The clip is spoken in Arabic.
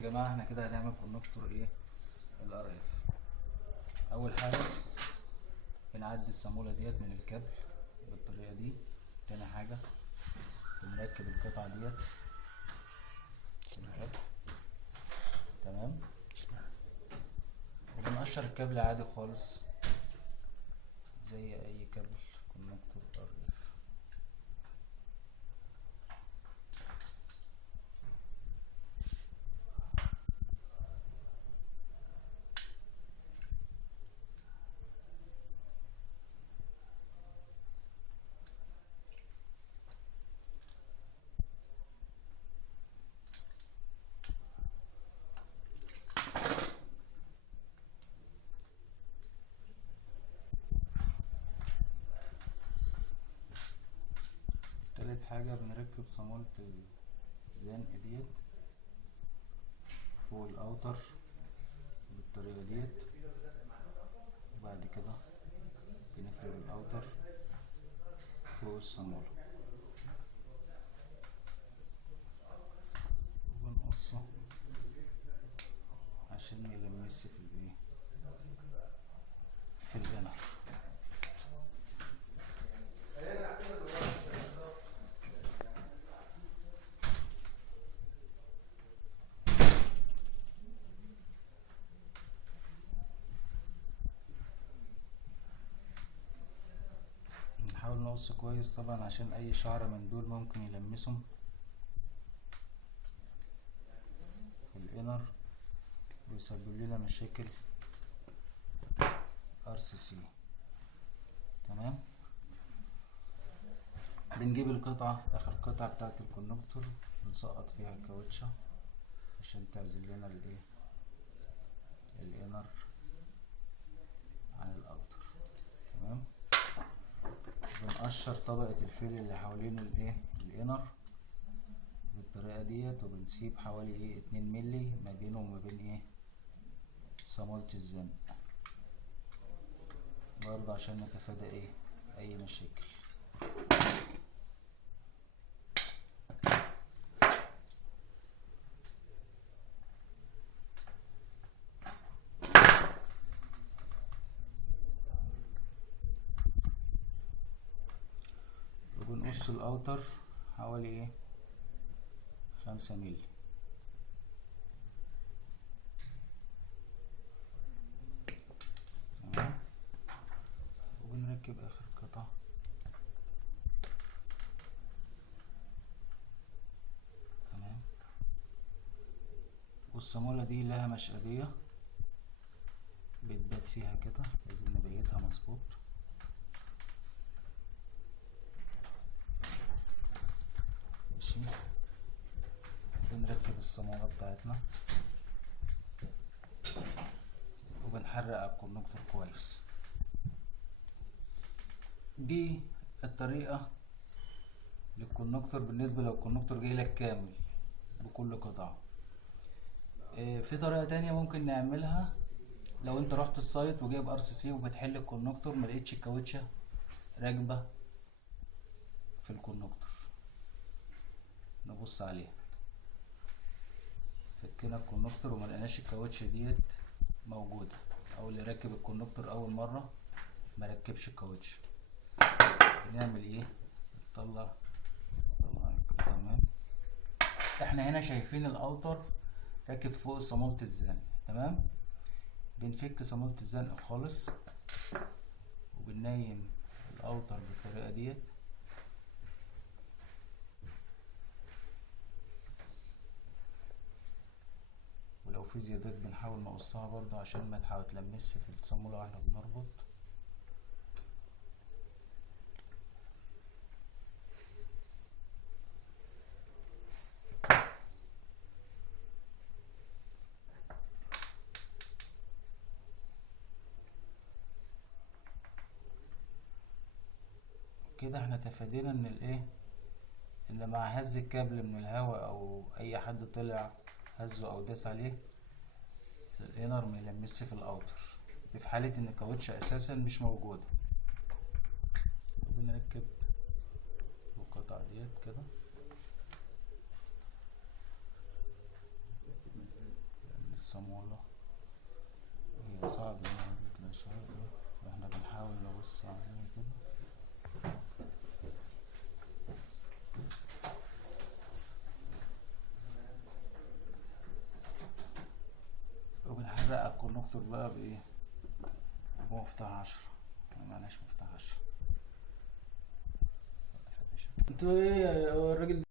يا جماعة احنا كده هنعمل كونكتور ايه الار اف. اول حاجة بنعدي الصامولة ديت من الكابل بالطريقة دي. تاني حاجة بنركب القطعة ديت في الكابل، تمام، وبنقشر الكابل عادي خالص زي اي كابل كونكتور ار اف. تالت حاجة بنركب صامولة الزنق ديت فوق الاوتر بالطريقة ديت، وبعد كده بنفرد الاوتر فوق الصامولة وبنقصه عشان ميلمس في الايه في الجنح. نحاول نقص كويس طبعا عشان اي شعرة من دول ممكن يلمسهم في الانر ويسبب لنا مشاكل RCC. تمام، بنجيب القطعة اخر قطعة بتاعت الكونكتور بنسقط فيها الكاوتشة عشان تعزل لنا الايه الانر عن الاوتر. تمام، بنقشر طبقة الفيل اللي حوالين الايه الانر بالطريقة ديت، وبنسيب حوالي 2 ملي ما بينه وما بين صامولة الزنق برضه عشان نتفادى اي مشاكل. وبنقص الاوتر حوالي 5 ملي. تمام، وبنركب اخر قطعة. تمام، والصامولة دي لها مشقبية بتبات فيها كده، لازم نبيتها مظبوط. ماشي، بنركب الصامولة بتاعتنا وبنحرق على الكونكتور كويس. دي الطريقة للكونكتور بالنسبة لو الكونكتور جايلك كامل بكل قطعة. في طريقة تانية ممكن نعملها لو انت رحت السايت وجايب RCC وبتحل الكونكتور ملقتش الكاوتشة راكبة في الكونكتور، نبص عليها. فكنا الكونكتور وملقناش الكاوتشة ديت موجودة، او اللي راكب الكونكتور اول مرة مركبش الكاوتشة، بنعمل نطلع. تمام، احنا هنا شايفين الاوتر راكب فوق صامولة الزنق. تمام، بنفك صامولة الزنق خالص وبننيم الاوتر بالطريقة ديت، ولو في زيادات بنحاول نقصها برضو عشان ما تلمس في الصامولة واحنا بنربط. كده احنا تفادينا ان ان مع هز الكابل من الهواء او اي حد طلع هزه او داس عليه الانر ما يلمسش في الاوتر، دي في حالة ان الكاوتشة اساسا مش موجودة. بنركب القطعة ديت كده صامولة. هي صعب انها تطلع شوية، فاحنا بنحاول نبص عليها كده. وبنحرق الكونكتور بقى بايه؟ بمفتاح 10. معناش مفتاح 10. انتوا ايه هو الراجل